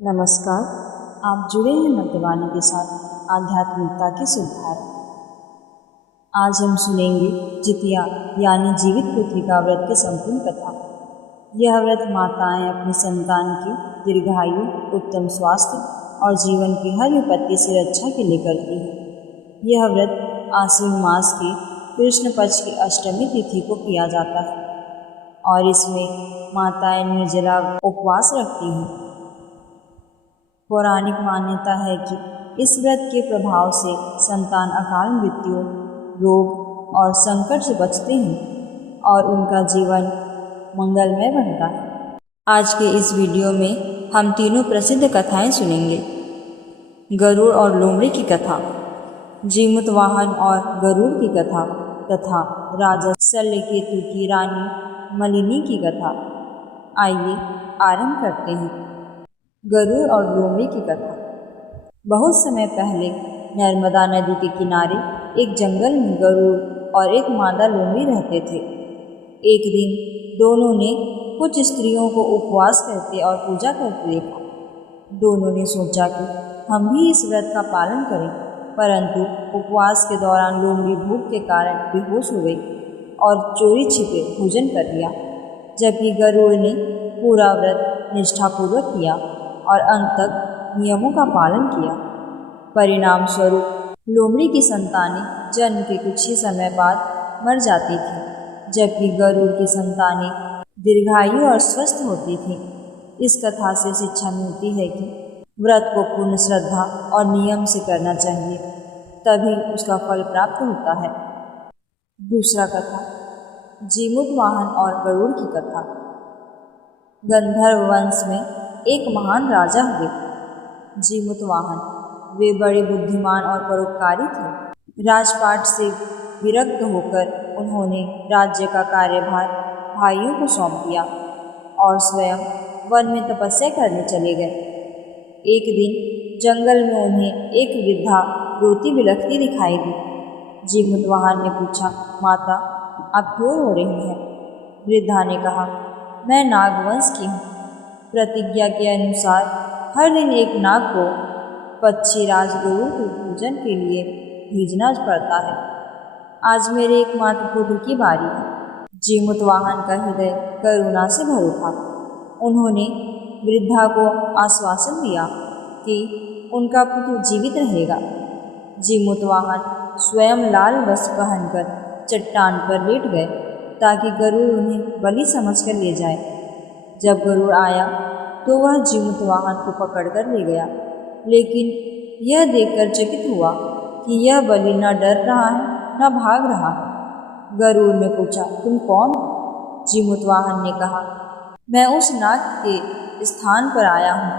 नमस्कार। आप जुड़े हैं मध्यवाणी के साथ आध्यात्मिकता की सुधार। आज हम सुनेंगे जितिया यानी जीवित पुत्रिका व्रत की संपूर्ण कथा। यह व्रत माताएं अपनी संतान की दीर्घायु, उत्तम स्वास्थ्य और जीवन की हर विपत्ति से रक्षा के लिए करती है। यह व्रत आश्विन मास की कृष्ण पक्ष की अष्टमी तिथि को किया जाता है और इसमें माताएं निर्जला उपवास रखती हैं। पौराणिक मान्यता है कि इस व्रत के प्रभाव से संतान अकाल मृत्यु, रोग और संकट से बचते हैं और उनका जीवन मंगलमय बनता है। आज के इस वीडियो में हम तीनों प्रसिद्ध कथाएं सुनेंगे। गरुड़ और लोमड़ी की कथा, जीमूत वाहन और गरुड़ की कथा तथा राजा शल्यकेतु की रानी मलिनी की कथा। आइए आरंभ करते हैं। गरुड़ और लोमड़ी की कथा। बहुत समय पहले नर्मदा नदी के किनारे एक जंगल में गरुड़ और एक मादा लोमड़ी रहते थे। एक दिन दोनों ने कुछ स्त्रियों को उपवास करते और पूजा करते देखा। दोनों ने सोचा कि हम भी इस व्रत का पालन करें, परंतु उपवास के दौरान लोमड़ी भूख के कारण बेहोश हो गई और चोरी छिपे भोजन कर लिया, जबकि गरुड़ ने पूरा व्रत निष्ठापूर्वक किया और अंत तक नियमों का पालन किया। परिणाम स्वरूप लोमड़ी की संतानें जन्म के कुछ ही समय बाद मर जाती थीं, जबकि गरुड़ की संतानें दीर्घायु और स्वस्थ होती थीं। इस कथा से शिक्षा मिलती है कि व्रत को पूर्ण श्रद्धा और नियम से करना चाहिए, तभी उसका फल प्राप्त होता है। दूसरा कथा, जीमूत वाहन और गरुड़ की कथा। गंधर्व वंश में एक महान राजा हुए, जीमूत वाहन। वे बड़े बुद्धिमान और परोपकारी थे। राजपाट से विरक्त होकर उन्होंने राज्य का कार्यभार भाइयों को सौंप दिया और स्वयं वन में तपस्या करने चले गए। एक दिन जंगल में उन्हें एक वृद्धा रोती बिलखती दिखाई दी। जीमूत वाहन ने पूछा, माता, आप क्यों रो रही हैं? वृद्धा ने कहा, मैं नागवंश की हूँ। प्रतिज्ञा के अनुसार हर दिन एक नाग को पक्षी राजगरुड़ को पूजन के लिए भेजना पड़ता है। आज मेरे एकमात्र पुत्र की बारी है। जीमूत वाहन का हृदय करुणा से भर उठा। उन्होंने वृद्धा को आश्वासन दिया कि उनका पुत्र जीवित रहेगा। जीमूत वाहन स्वयं लाल वस्त्र पहनकर चट्टान पर लेट गए ताकि गरुड़ उन्हें बलि समझकर ले जाए। जब गरुड़ आया तो वह जीमूत वाहन को पकड़कर ले गया, लेकिन यह देखकर चकित हुआ कि यह बलि न डर रहा है न भाग रहा है। गरुड़ ने पूछा, तुम कौन हो? जीमूत वाहन ने कहा, मैं उस नाग के स्थान पर आया हूँ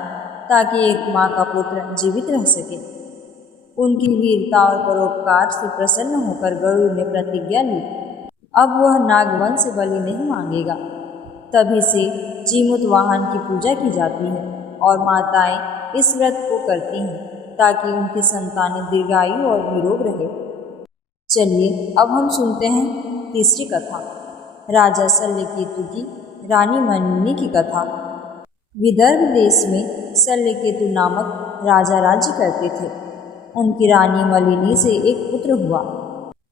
ताकि एक माँ का पुत्र जीवित रह सके। उनकी वीरता और परोपकार से प्रसन्न होकर गरुड़ ने प्रतिज्ञा ली, अब वह नागवंश से बलि नहीं मांगेगा। तभी से जीमूत वाहन की पूजा की जाती है और माताएं इस व्रत को करती हैं ताकि उनकी संतानें दीर्घायु और निरोग रहे। चलिए अब हम सुनते हैं तीसरी कथा, राजा शल्यकेतु की रानी मलिनी की कथा। विदर्भ देश में शल्यकेतु नामक राजा राज्य करते थे। उनकी रानी मलिनी से एक पुत्र हुआ।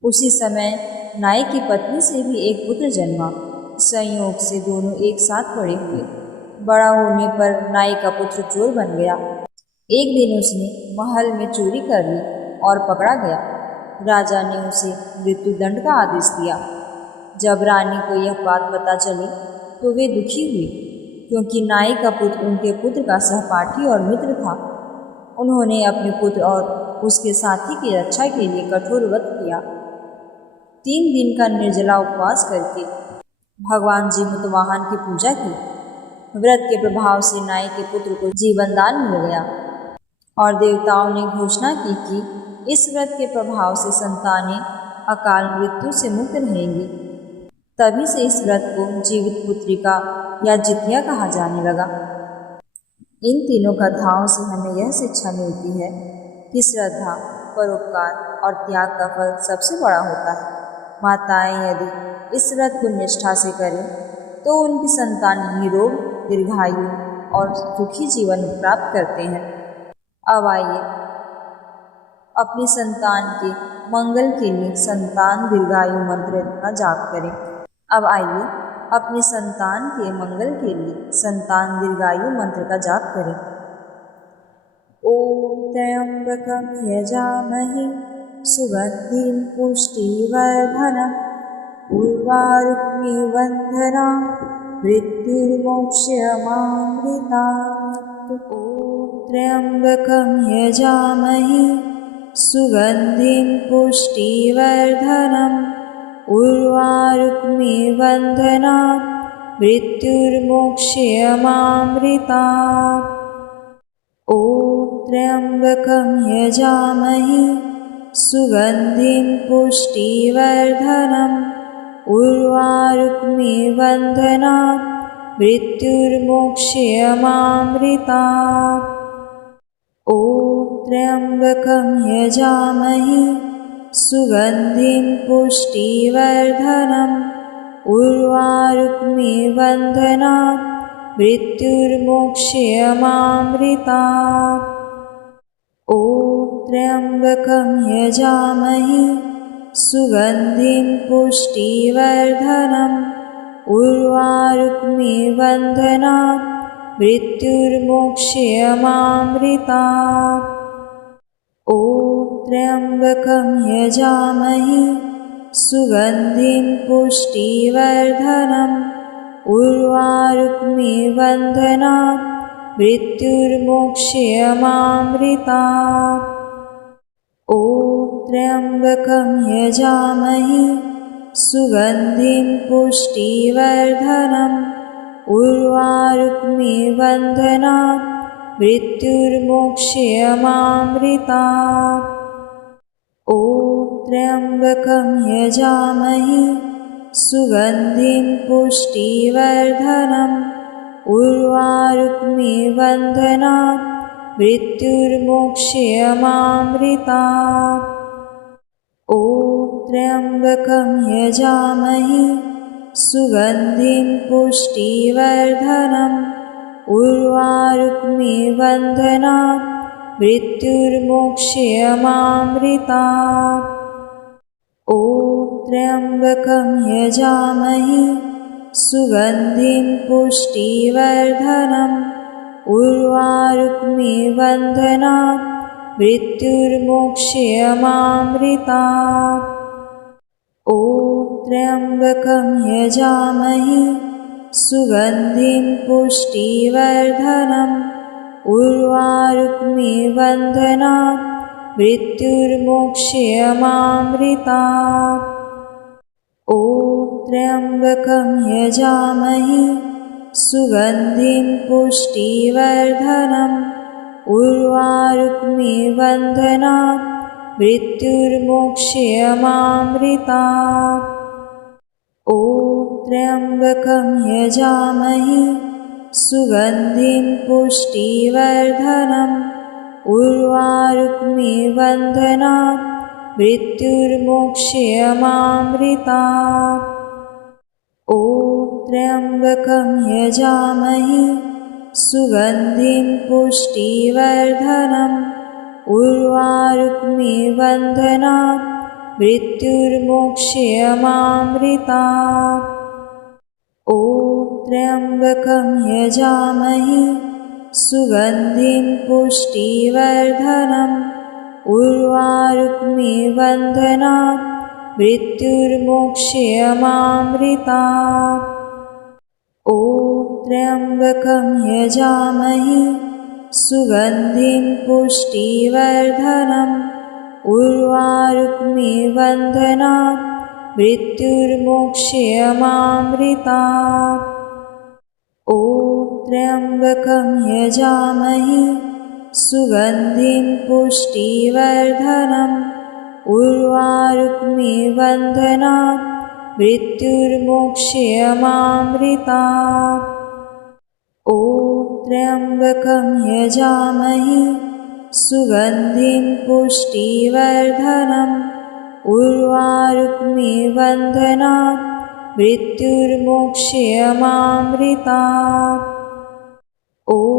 उसी समय नाई की पत्नी से भी एक पुत्र जन्मा। संयोग से दोनों एक साथ बड़े हुए। बड़ा होने पर नाई का पुत्र चोर बन गया। एक दिन उसने महल में चोरी कर ली और पकड़ा गया। राजा ने उसे मृत्युदंड का आदेश दिया। जब रानी को यह बात पता चली तो वे दुखी हुई, क्योंकि नाई का पुत्र उनके पुत्र का सहपाठी और मित्र था। उन्होंने अपने पुत्र और उसके साथी की रक्षा के लिए कठोर व्रत किया। 3 दिन का निर्जला उपवास करके भगवान जीमूत वाहन की पूजा की। व्रत के प्रभाव से नाई के पुत्र को जीवन दान मिल गया और देवताओं ने घोषणा की कि इस व्रत के प्रभाव से संतानें अकाल मृत्यु से मुक्त रहेंगी। तभी से इस व्रत को जीवित पुत्रिका या जितिया कहा जाने लगा। इन तीनों कथाओं से हमें यह शिक्षा मिलती है कि श्रद्धा, परोपकार और त्याग का फल सबसे बड़ा होता है। माताएं यदि इस व्रत को निष्ठा से करें तो उनकी संतान निरोग, दीर्घायु और सुखी जीवन प्राप्त करते हैं। अब आइए अपनी संतान के मंगल के लिए संतान दीर्घायु मंत्र का जाप करें। अब आइए अपनी संतान के मंगल के लिए संतान दीर्घायु मंत्र का जाप करें। ओम त्र्यंबकं यजामहे सुगंधिं पुष्टिवर्धनम् उर्वारुकमिबन्धनान् मृत्युर्मोक्षयमामृतात्। ओम त्र्यंबकं यजामहे सुगंधिं पुष्टिवर्धनम् उर्वारुकमिबन्धनान् मृत्युर्मोक्षयमामृतात्। ओम त्र्यंबकं यजामहे सुगंधिं पुष्टिवर्धनम् उर्वारुकमिबन्धनान् मृत्युर्मोक्षयमामृतात्। ओम त्र्यंबकं यजामहे सुगंधिं पुष्टिवर्धनम् उर्वारुकमिबन्धनान् मृत्युर्मोक्षयमामृतात्। ओम त्र्यंबकं यजामहे सुगंधिं पुष्टिवर्धनम् उर्वारुकमिबन्धनान् मृत्युर्मोक्षयमामृतात्। ओम त्र्यंबकं यजामहे सुगंधिं पुष्टिवर्धनम् उर्वारुकमिबन्धनान् मृत्युर्मोक्षयमामृतात्। ओम त्र्यंबकं यजामहे सुगंधिं पुष्टिवर्धनम् उर्वारुकमिबन्धनान् मृत्युर्मोक्षयमामृतात्। ओम त्र्यंबकं यजामहे सुगंधिं पुष्टिवर्धनम् उर्वारुकमिबन्धनान् मृत्युर्मोक्षयमामृतात्। ओम त्र्यंबकं यजामहे सुगंधिं पुष्टिवर्धनम् उर्वारुकमिबन्धनान् मृत्युर्मोक्षयमामृतात्। ओम त्र्यंबकं यजामहे सुगंधिं पुष्टिवर्धनम् उर्वारुकमिबन्धनान् मृत्युर्मोक्षयमामृतात्। ओम त्र्यंबकं यजामहे सुगंधिं पुष्टिवर्धनम् उर्वारुकमिबन्धनान् मृत्युर्मोक्षयमामृतात्। ओम त्र्यंबकं यजामहे सुगंधिं पुष्टिवर्धनम् उर्वारुकमिबन्धनान् मृत्युर्मोक्षयमामृतात्। ओम त्र्यंबकं यजामहे सुगंधिं पुष्टिवर्धनम् उर्वारुकमिबन्धनान् मृत्युर्मोक्षयमामृतात्। ओम त्र्यंबकं यजामहे सुगंधिं पुष्टिवर्धनम् उर्वारुकमिबन्धनान् मृत्युर्मोक्षयमामृतात्। ओम त्र्यंबकं यजामहे सुगंधिं पुष्टिवर्धनम् उर्वारुकमिबन्धनान् मृत्युर्मोक्षयमामृतात्। ओम त्र्यंबकं यजामहे सुगंधिं पुष्टिवर्धनम् उर्वारुकमिबन्धनान् मृत्युर्मोक्षयमामृतात्। ओम त्र्यंबकं यजामहे सुगंधिं पुष्टिवर्धनम् उर्वारुकमिबन्धनान् मृत्युर्मोक्षयमामृतात्। ओम त्र्यंबकं यजामहे सुगंधिं पुष्टिवर्धनम् उर्वारुकमिबन्धनान् मृत्युर्मोक्षयमामृतात्। ओम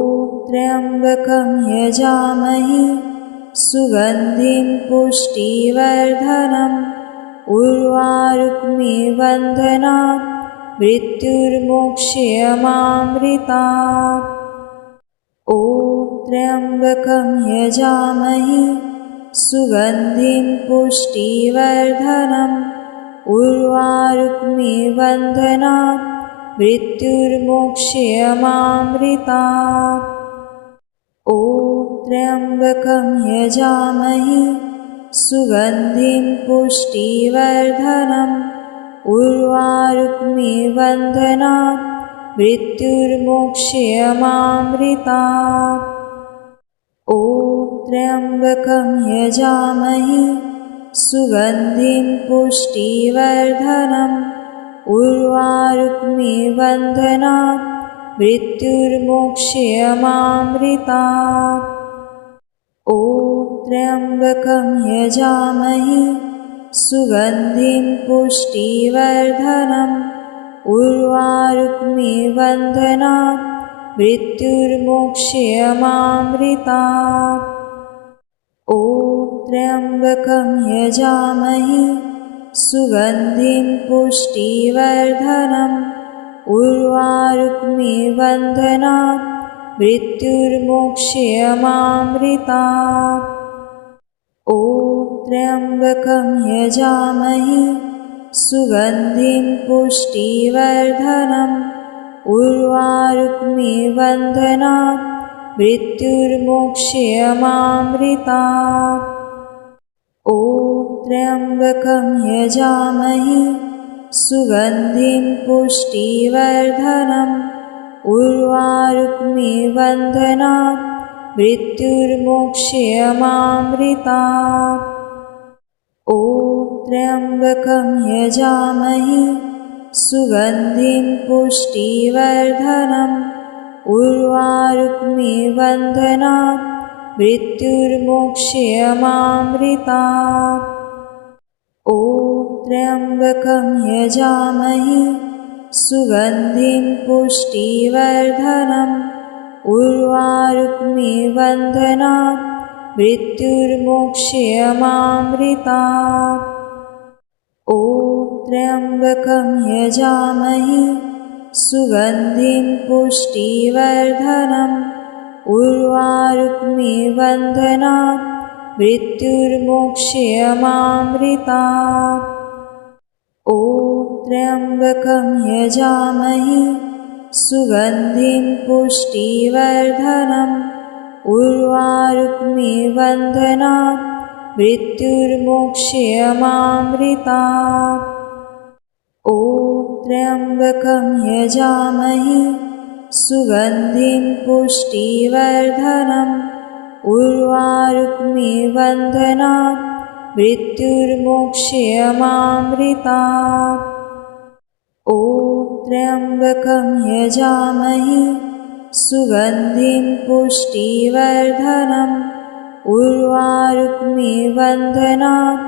त्र्यम्बकं यजामहे सुगन्धिं पुष्टिवर्धनम् उर्वारुक्मिः बन्धनात् मृत्युर्मोक्षयमामृतात्। ॐ त्र्यम्बकं यजामहे सुगन्धिं पुष्टिवर्धनम् उर्वारुक्मिः बन्धनात् मृत्युर्मोक्षयमामृतात्। ॐ त्र्यम्बकं यजामहे सुगन्धिं पुष्टिवर्धनम् उर्वारुक्मिः बन्धनात् मृत्युर्मोक्षयमामृतात्। ॐ त्र्यम्बकं यजामहे सुगन्धिं पुष्टिवर्धनम् उर्वारुक्मिः बन्धनात् मृत्युर्मोक्षयमामृतात्। ॐ त्र्यम्बकं यजामहे सुगन्धिं पुष्टिवर्धनम् उर्वारुक्मिः बन्धनात् मृत्युर्मोक्षयमामृतात्। ॐ त्र्यम्बकं यजामहे सुगन्धिं पुष्टिवर्धनम् उर्वारुक्मिः बन्धनात् मृत्युर्मोक्षयमामृतात्। ॐ त्र्यम्बकं यजामहे सुगन्धिं पुष्टिवर्धनम् उर्वारुक्मिः बन्धनात् मृत्युर्मोक्षयमामृतात्। ॐ त्र्यम्बकं यजामहे सुगन्धिं पुष्टिवर्धनम् उर्वारुक्मिः बन्धनात् मृत्युर्मोक्षयमामृतात्। ॐ त्र्यम्बकं यजामहे सुगन्धिं पुष्टिवर्धनम् उर्वारुक्मिः बन्धनात् मृत्युर्मोक्षयमामृतात्। ॐ त्र्यम्बकं यजामहे सुगन्धिं पुष्टिवर्धनम् उर्वारुक्मिः बन्धनात् मृत्युर्मोक्षयमामृतात्। ॐ त्र्यम्बकं यजामहे सुगन्धिं पुष्टिवर्धनम् उर्वारुक्मिः बन्धनात् मृत्युर्मोक्षयमामृतात्। ॐ त्र्यम्बकं यजामहे सुगन्धिं पुष्टिवर्धनम् उर्वारुक्मिः बन्धनात् मृत्युर्मोक्षयमामृतात्। ॐ त्र्यम्बकं यजामहे सुगन्धिं पुष्टिवर्धनम् उर्वारुक्मिः बन्धनात् मृत्युर्मोक्षयमामृतात्। ॐ त्र्यम्बकं यजामहे सुगन्धिं पुष्टिवर्धनम् उर्वारुक्मिः बन्धनात्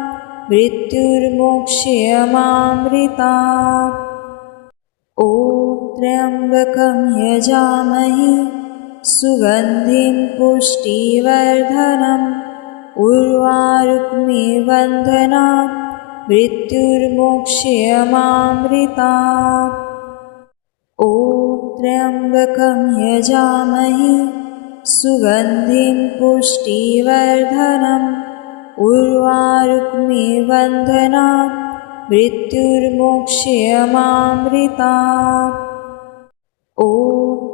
मृत्युर्मोक्षयमामृतात्। ॐ त्र्यम्बकं यजामहे सुगन्धिं पुष्टिवर्धनम् उर्वारुक्मिः बन्धनात् मृत्युर्मोक्षयमामृतात्। ॐ त्र्यम्बकं यजामहे सुगन्धिं पुष्टिवर्धनम् उर्वारुक्मिः बन्धनात् मृत्युर्मोक्षयमामृतात्। ॐ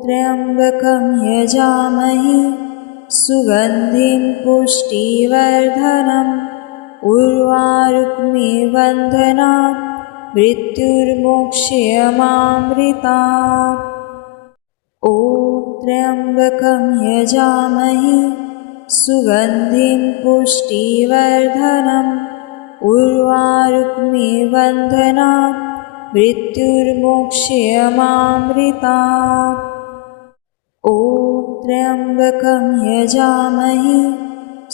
त्र्यम्बकं यजामहे सुगन्धिं पुष्टिवर्धनम् उर्वारुक्मिः बन्धनात् मृत्युर्मोक्षयमामृतात्। ॐ त्र्यम्बकं यजामहे सुगन्धिं पुष्टिवर्धनम् उर्वारुक्मिः बन्धनात् मृत्युर्मोक्षयमामृतात्। ॐ त्र्यम्बकं यजामहे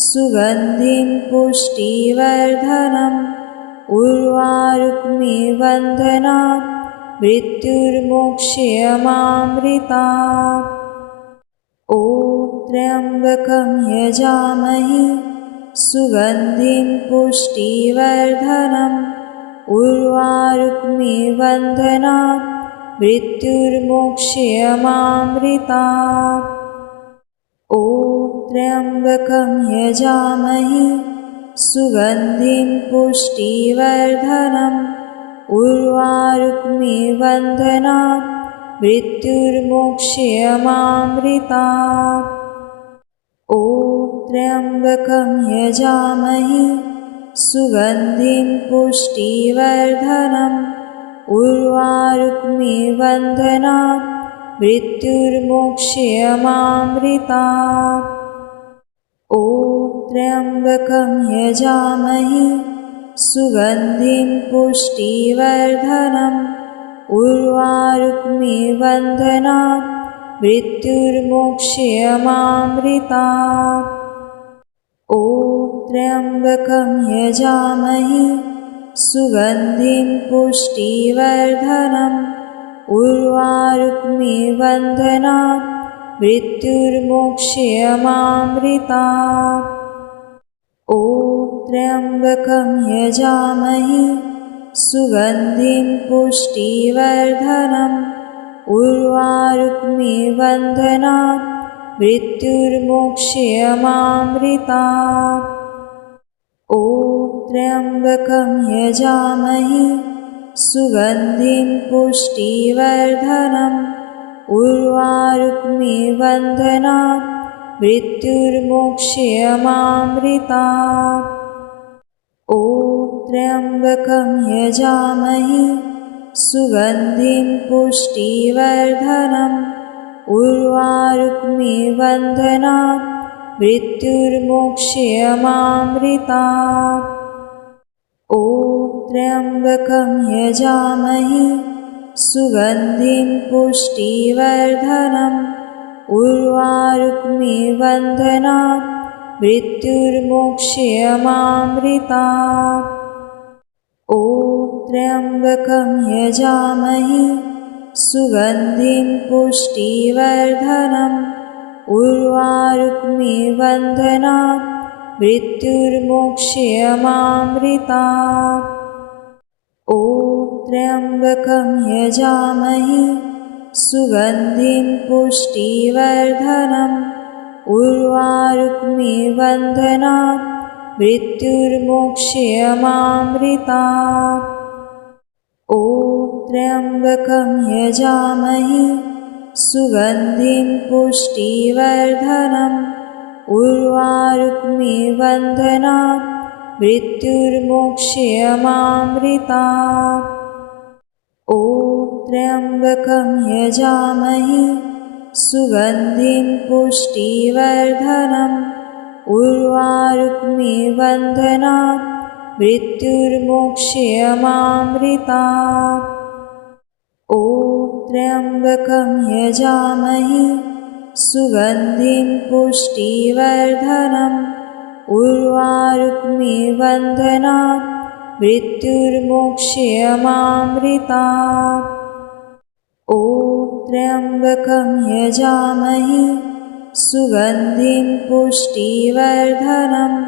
सुगन्धिं पुष्टिवर्धनम् उर्वारुक्मिः बन्धनात् मृत्युर्मोक्षयमामृतात्। ॐ त्र्यम्बकं यजामहे सुगन्धिं पुष्टिवर्धनम् उर्वारुक्मिव बन्धनात् मृत्युर्मोक्ष्यमामृतात्। ॐ त्र्यम्बकं यजामहे सुगन्धिं पुष्टिवर्धनम् उर्वारुक्मिव बन्धनात् मृत्युर्मोक्ष्यमामृतात्। ॐ त्र्यम्बकं यजामहे सुगन्धिं पुष्टिवर्धनम् उर्वारुक्मिव बन्धनात् मृत्युर्मोक्ष्यमामृतात्। ॐ त्र्यम्बकं यजामहे सुगन्धिं पुष्टिवर्धनम् उर्वारुक्मिव बन्धनात् मृत्युर्मोक्ष्यमामृतात्। ॐ त्र्यम्बकं यजामहे सुगन्धिं पुष्टिवर्धनम् उर्वारुक्मिव बन्धनात् मृत्युर्मोक्ष्यमामृतात्। ॐ त्र्यम्बकं यजामहे सुगन्धिं पुष्टिवर्धनम् उर्वारुक्मिव बन्धनात् मृत्युर्मोक्ष्यमामृतात्। ॐ त्र्यम्बकं यजामहे सुगन्धिं पुष्टिवर्धनम् उर्वारुक्मिव बन्धनात् मृत्युर्मोक्ष्यमामृतात्। ॐ त्र्यम्बकं यजामहे सुगन्धिं पुष्टिवर्धनम् उर्वारुक्मिव बन्धनात् मृत्युर्मोक्ष्यमामृतात्। ॐ त्र्यम्बकं यजामहे सुगन्धिं पुष्टिवर्धनम् उर्वारुक्मिव बन्धनात् मृत्युर्मोक्ष्यमामृतात्। ॐ त्र्यम्बकं यजामहे सुगन्धिं पुष्टिवर्धनम् उर्वारुक्मिव बन्धनात् मृत्युर्मोक्ष्यमामृतात्। ॐ त्र्यम्बकं यजामहे सुगन्धिं पुष्टिवर्धनम् उर्वारुक्मिव बन्धनात् मृत्युर्मोक्ष्यमामृतात्। ॐ त्र्यम्बकं यजामहे सुगन्धिं पुष्टिवर्धनम् उर्वारुक्मिव बन्धनात् मृत्युर्मोक्ष्यमामृतात्। ॐ त्र्यम्बकं यजामहे सुगन्धिं पुष्टिवर्धनम् उर्वारुक्मिव बन्धनात् मृत्युर्मोक्ष्यमामृतात्। ॐ त्र्यम्बकं यजामहे सुगन्धिं पुष्टिवर्धनम् उर्वारुक्मिव बन्धनात् मृत्युर्मोक्ष्यमामृतात्। ॐ त्र्यम्बकं यजामहे सुगन्धिं पुष्टिवर्धनम्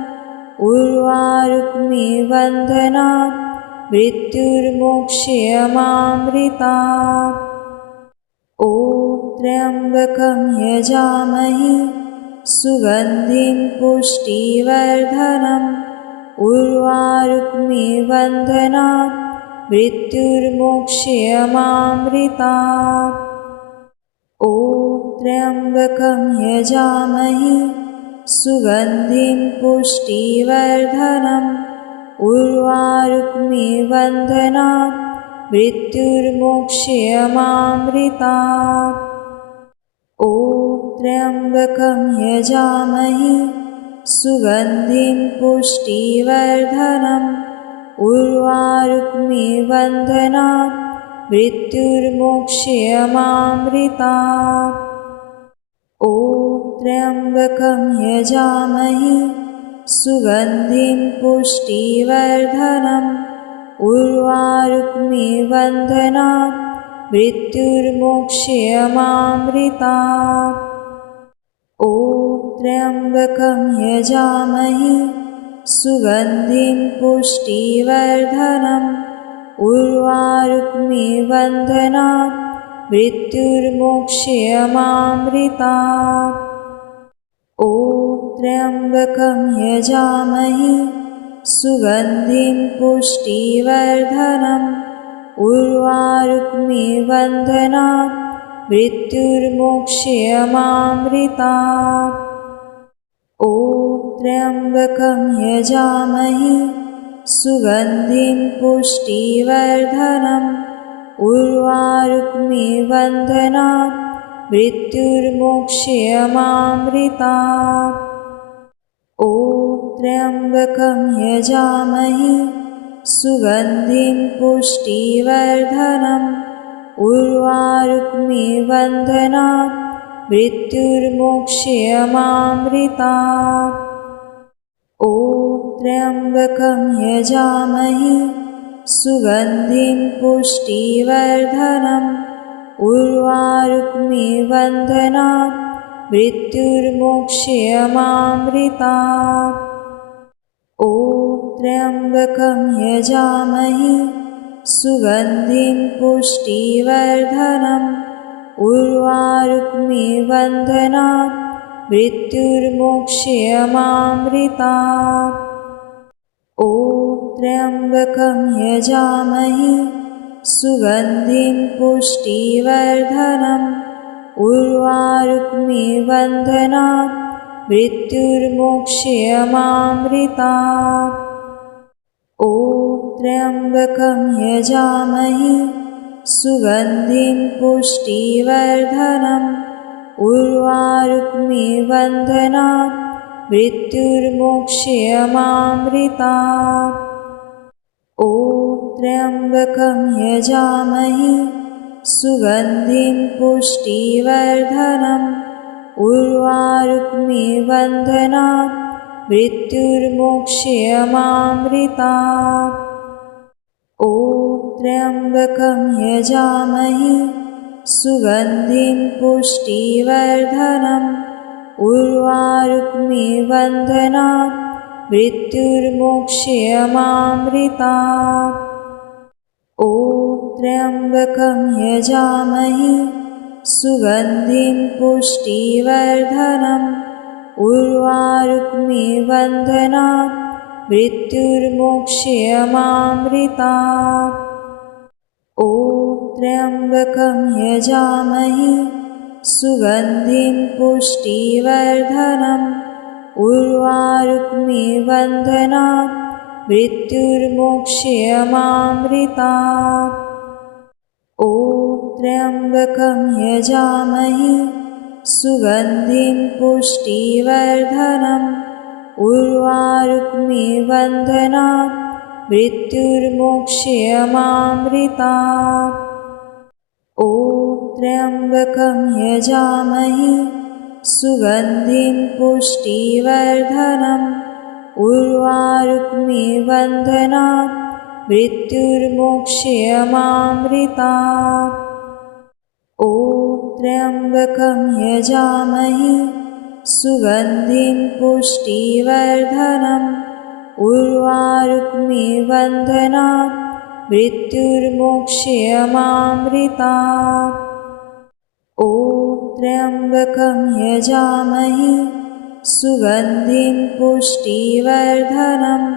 उर्वारुक्मिव बन्धनात् मृत्युर्मोक्ष्यमामृतात्। ॐ त्र्यम्बकं यजामहे सुगन्धिं पुष्टिवर्धनम् उर्वारुक्मिव बन्धनात् मृत्युर्मोक्ष्यमामृतात्। ॐ त्र्यम्बकं यजामहे सुगन्धिं पुष्टिवर्धनम् उर्वारुक्मिव बन्धनात् मृत्युर्मोक्ष्यमामृतात्। ॐ त्र्यम्बकं यजामहे सुगन्धिं पुष्टिवर्धनम् उर्वारुक्मिव बन्धनात् मृत्युर्मोक्ष्यमामृतात्। ॐ त्र्यम्बकं यजामहे सुगन्धिं पुष्टिवर्धनम् उर्वारुक्मिव बन्धनात् मृत्युर्मोक्ष्यमामृतात्। ॐ त्र्यम्बकं यजामहे सुगन्धिं पुष्टिवर्धनम् उर्वारुक्मिणीं बन्धनात् मृत्युर्मोक्ष्यमामृतात्। ॐ त्र्यम्बकं यजामहे सुगन्धिं पुष्टिवर्धनम् उर्वारुक्मिणीं बन्धनात् मृत्युर्मोक्ष्यमामृतात्। ॐ त्र्यम्बकं यजामहे सुगन्धिं पुष्टिवर्धनम् उर्वारुक्मिणीं बन्धनात् मृत्युर्मोक्ष्यमामृतात्। ॐ त्र्यम्बकं यजामहे सुगन्धिं पुष्टिवर्धनम् उर्वारुक्मिणीं बन्धनात् मृत्युर्मोक्ष्यमामृतात्। ॐ त्र्यम्बकं यजामहे सुगन्धिं पुष्टिवर्धनम् उर्वारुक्मिणीं बन्धनात् मृत्युर्मोक्ष्यमामृतात्। ॐ त्र्यम्बकं यजामहे सुगन्धिं पुष्टिवर्धनम् उर्वारुक्मिणीं बन्धनात् मृत्युर्मोक्ष्यमामृतात्। ॐ त्र्यम्बकं यजामहे सुगन्धिं पुष्टिवर्धनम् उर्वारुक्मिणीं बन्धनात् मृत्युर्मोक्ष्यमामृतात्। ॐ त्र्यम्बकं यजामहे सुगन्धिं पुष्टिवर्धनम् उर्वारुक्मिणीं बन्धनात् मृत्युर्मोक्ष्यमामृतात्। ॐ त्र्यम्बकं यजामहे सुगन्धिं पुष्टिवर्धनम् उर्वारुक्मिणीं बन्धनात् मृत्युर्मोक्ष्यमामृतात्। ॐ त्र्यम्बकं यजामहे सुगन्धिं पुष्टिवर्धनम् उर्वारुक्मिणीं बन्धनात् मृत्युर्मोक्ष्यमामृतात्। ॐ त्र्यम्बकं यजामहे सुगन्धिं पुष्टिवर्धनम् उर्वारुक्मिणीं बन्धनात् मृत्युर्मोक्ष्यमामृतात्। ॐ त्र्यम्बकं यजामहे सुगन्धिं पुष्टिवर्धनम् उर्वारुक्मिणीं बन्धनात् मृत्युर्मोक्ष्यमामृतात्। ॐ त्र्यम्बकं यजामहे सुगन्धिं पुष्टिवर्धनम् उर्वारुक्मिणीं बन्धनात् मृत्युर्मोक्ष्यमामृतात्। ॐ त्र्यम्बकं यजामहे सुगन्धिं पुष्टिवर्धनम् उर्वारुक्मिणीं बन्धनात् मृत्युर्मोक्ष्यमामृतात्। ॐ त्र्यम्बकं यजामहे सुगन्धिं पुष्टिवर्धनम् उर्वारुक्मिणीं बन्धनात् मृत्युर्मोक्ष्यमामृतात्। ॐ त्र्यम्बकं यजामहे सुगन्धिं पुष्टिवर्धनम्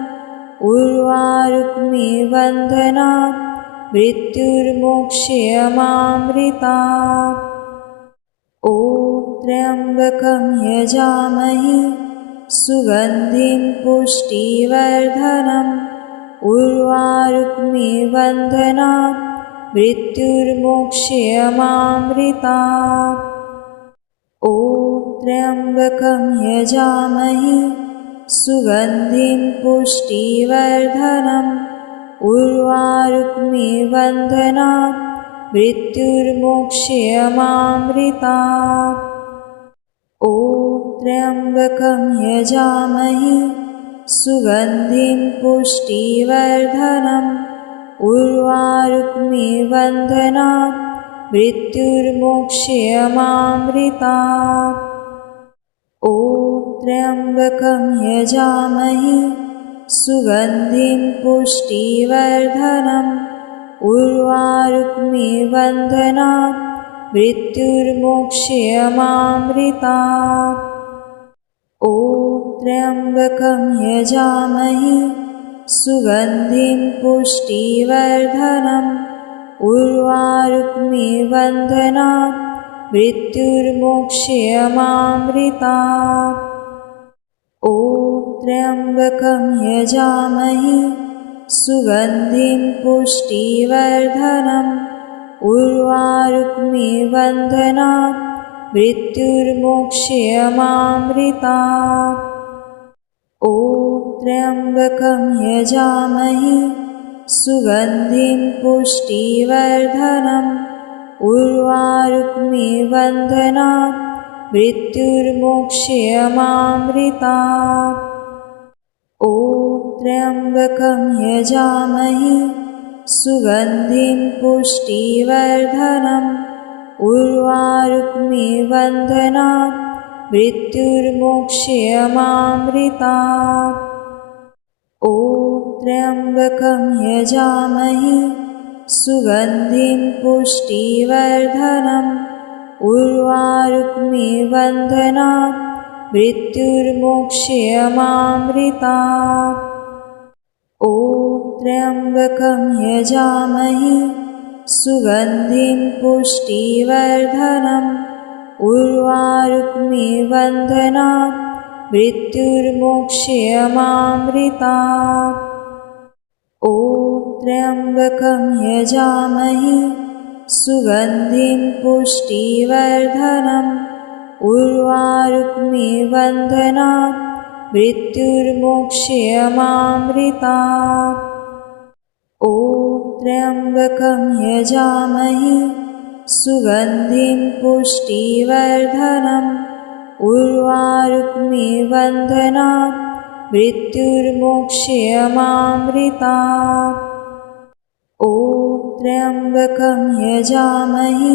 उर्वारुक्मिणीं बन्धनात् मृत्युर्मोक्ष्यमामृतात्। ॐ त्र्यम्बकं यजामहे सुगन्धिं पुष्टिवर्धनम् उर्वारुक्मिणीं बन्धनात् मृत्युर्मोक्ष्यमामृतात्। ॐ त्र्यम्बकं यजामहे सुगन्धिं पुष्टिवर्धनम् उर्वारुक्मिणीं बन्धनात् मृत्युर्मोक्ष्यमामृतात्। ॐ त्र्यम्बकं यजामहे सुगन्धिं पुष्टिवर्धनम् उर्वारुक्मिणीं बन्धनात् मृत्युर्मोक्ष्यमामृतात्। ॐ त्र्यम्बकं यजामहे सुगन्धिं पुष्टिवर्धनम् उर्वारुक्मिं बन्धनात् मृत्युर्मोक्षयमामृतात्। ॐ त्र्यम्बकं यजामहे सुगन्धिं पुष्टिवर्धनम् उर्वारुक्मिं बन्धनात् मृत्युर्मोक्षयमामृतात्। ॐ त्र्यम्बकं यजामहे सुगन्धिं पुष्टिवर्धनम् उर्वारुक्मिं बन्धनात् मृत्युर्मोक्षयमामृतात्। ॐ त्र्यम्बकं यजामहे सुगन्धिं पुष्टिवर्धनम् उर्वारुक्मिं बन्धनात् मृत्युर्मोक्षयमामृतात्। ॐ त्र्यम्बकं यजामहे सुगन्धिं पुष्टिवर्धनम् उर्वारुक्मिं बन्धनात् मृत्युर्मोक्षयमामृतात्। ॐ त्र्यम्बकं यजामहे सुगन्धिं पुष्टिवर्धनम् उर्वारुक्मिं बन्धनात् मृत्युर्मोक्षयमामृतात्। ॐ त्र्यम्बकं यजामहे सुगन्धिं पुष्टिवर्धनम् उर्वारुक्मिं बन्धनात् मृत्युर्मोक्षयमामृतात्। ॐ त्र्यम्बकं यजामहे सुगन्धिं पुष्टिवर्धनम् उर्वारुक्मिं बन्धनात् मृत्युर्मोक्षयमामृतात्। ॐ त्र्यम्बकं यजामहे सुगन्धिं पुष्टिवर्धनम् उर्वारुक्मिं बन्धनात् मृत्युर्मोक्षयमामृतात्। ॐ त्र्यम्बकं यजामहे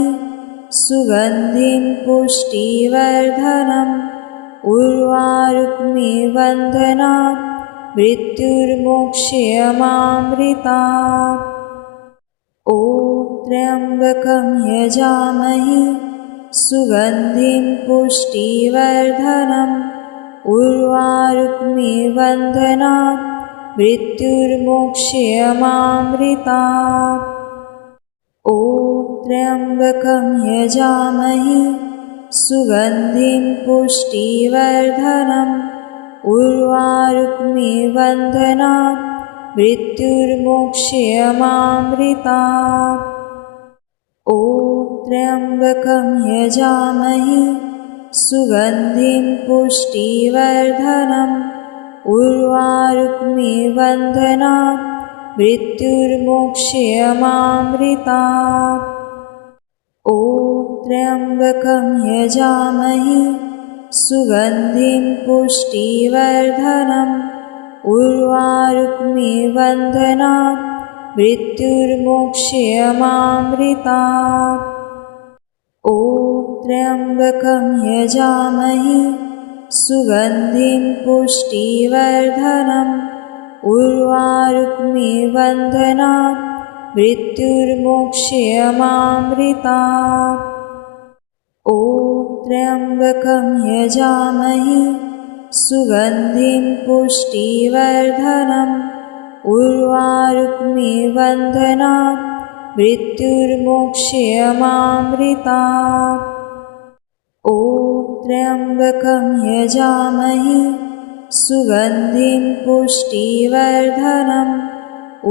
सुगन्धिं पुष्टिवर्धनम् उर्वारुक्मिं बन्धनात् मृत्युर्मोक्षयमामृतात्। ॐ त्र्यम्बकं यजामहे सुगन्धिं पुष्टिवर्धनम् उर्वारुक्मिं बन्धनात् मृत्युर्मोक्षयमामृतात्। ॐ त्र्यम्बकं यजामहे सुगन्धिं पुष्टिवर्धनम् उर्वारुक्मिं बन्धनात् मृत्युर्मोक्षयमामृतात्। ॐ त्र्यम्बकं यजामहे सुगन्धिं पुष्टिवर्धनम् उर्वारुक्मिं बन्धनात् मृत्युर्मोक्षयमामृतात्। ॐ त्र्यम्बकं यजामहे सुगन्धिं पुष्टिवर्धनम् उर्वारुक्मिं बन्धनात् मृत्युर्मोक्षयमामृतात्। ॐ त्र्यम्बकं यजामहे सुगन्धिं पुष्टिवर्धनम् उर्वारुक्मिं बन्धनात् मृत्युर्मोक्षयमामृतात्। ॐ त्र्यम्बकं यजामहे सुगन्धिं पुष्टिवर्धनम् उर्वारुक्मिं बन्धनात् मृत्युर्मोक्षयमामृतात्। ॐ त्र्यम्बकं यजामहे सुगन्धिं पुष्टिवर्धनम्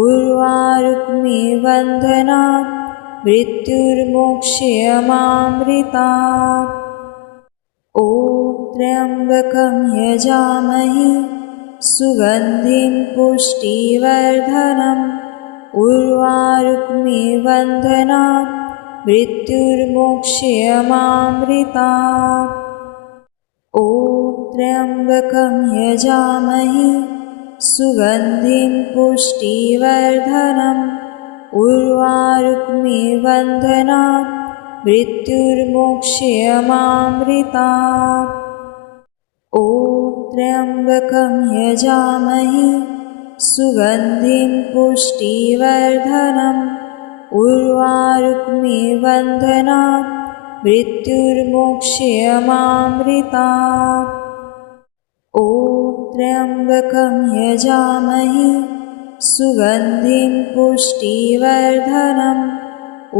उर्वारुक्मिं बन्धनात् मृत्युर्मोक्षयमामृतात्। ॐ त्र्यम्बकं यजामहे सुगन्धिं पुष्टिवर्धनम् उर्वारुक्मिं बन्धनात् मृत्युर्मोक्षयमामृतात्। ॐ त्र्यम्बकं यजामहे सुगन्धिं पुष्टिवर्धनम् उर्वारुक्मिं बन्धनात् मृत्युर्मोक्षयमामृतात्। ॐ त्र्यम्बकं यजामहे सुगन्धिं पुष्टिवर्धनम् उर्वारुक्मिः बन्धनात् मृत्युर्मोक्षयमामृतात्। ॐ त्र्यम्बकं यजामहे सुगन्धिं पुष्टिवर्धनम्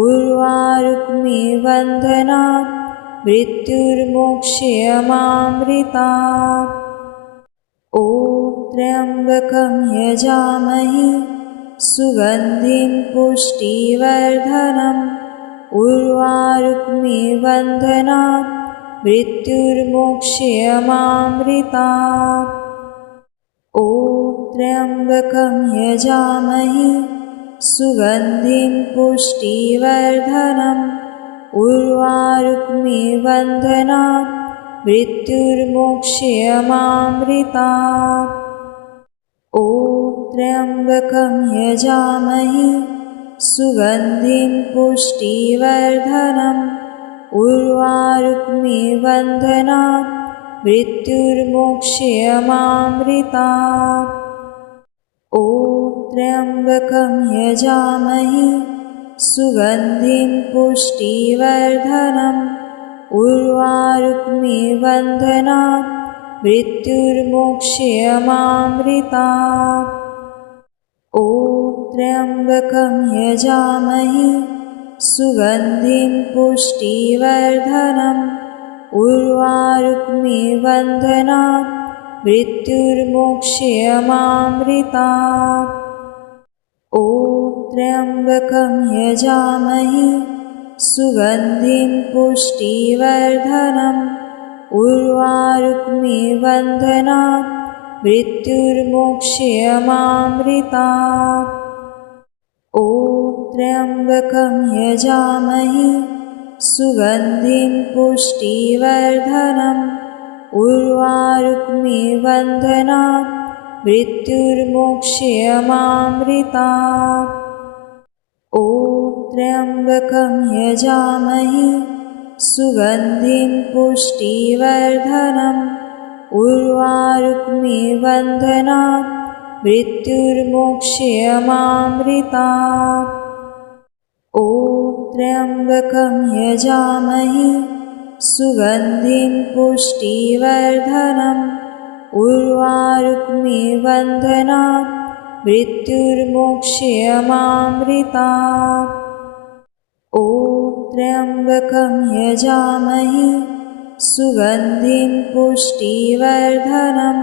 उर्वारुक्मिः बन्धनात् मृत्युर्मोक्षयमामृतात्। ॐ त्र्यम्बकं यजामहे सुगन्धिं पुष्टिवर्धनम् उर्वारुक्मिः बन्धनात् मृत्युर्मोक्षयमामृतात्। ॐ त्र्यम्बकं यजामहे सुगन्धिं पुष्टिवर्धनम् उर्वारुक्मिः बन्धनात् मृत्युर्मोक्षयमामृतात्। ॐ त्र्यम्बकं यजामहे सुगन्धिं पुष्टिवर्धनम् उर्वारुक्मिः बन्धनात् मृत्युर्मोक्षयमामृतात्। ॐ त्र्यम्बकं यजामहे सुगन्धिं पुष्टिवर्धनम् उर्वारुक्मिः बन्धनात् मृत्युर्मोक्षयमामृतात्। ॐ त्र्यम्बकं यजामहे सुगन्धिं पुष्टिवर्धनम् उर्वारुक्मिः बन्धनात् मृत्युर्मोक्षयमामृतात्। ॐ त्र्यम्बकं यजामहे सुगन्धिं पुष्टिवर्धनम् उर्वारुक्मिः बन्धनात् मृत्युर्मोक्षयमामृतात्। ॐ त्र्यम्बकं यजामहे सुगन्धिं पुष्टिवर्धनम् उर्वारुक्मिः बन्धनात् मृत्युर्मोक्षयमामृतात्। ॐ त्र्यम्बकं यजामहे सुगन्धिं पुष्टिवर्धनम् उर्वारुक्मिः बन्धनात् मृत्युर्मोक्षयमामृतात्। ॐ त्र्यम्बकं यजामहे सुगन्धिं पुष्टिवर्धनम् उर्वारुक्मिः बन्धनात् मृत्युर्मोक्षयमामृतात्। ॐ त्र्यम्बकं यजामहे सुगन्धिं पुष्टिवर्धनम्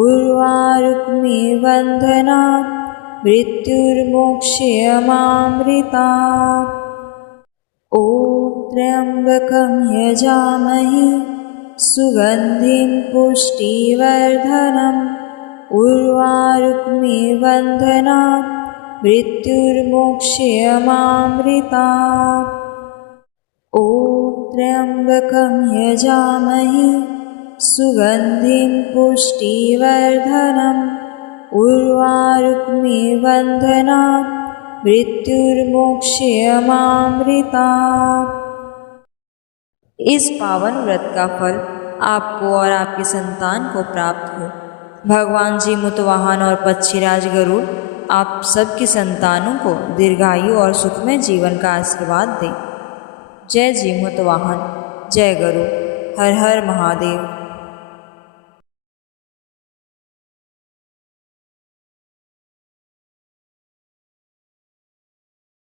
उर्वारुक्मिः बन्धनात् मृत्युर्मोक्षयमामृतात्। ॐ त्र्यम्बकं यजामहे सुगन्धिं पुष्टिवर्धनम् उर्वारुक्मिः बन्धनात् मृत्युर्मोक्षयमामृतात्। ॐ त्र्यम्बकं यजामहे सुगन्धिं पुष्टिवर्धनम् उर्वारुक्मिः बन्धनात् मृत्युर्मोक्षयमामृतात्। इस पावन व्रत का फल आपको और आपकी संतान को प्राप्त हो। भगवान जीमूतवाहन और पक्षीराज गरुड़ आप सबकी संतानों को दीर्घायु और सुखमय जीवन का आशीर्वाद दें। जय जीमूतवाहन, जय गरुड़, हर हर महादेव।